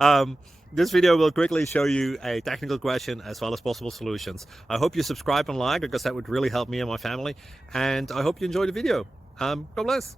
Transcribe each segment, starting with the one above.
um, this video will quickly show you a technical question as well as possible solutions. I hope you subscribe and like because that would really help me and my family. And I hope you enjoy the video. God bless.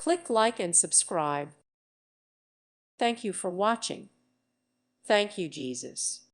Click like and subscribe. Thank you for watching. Thank you, Jesus.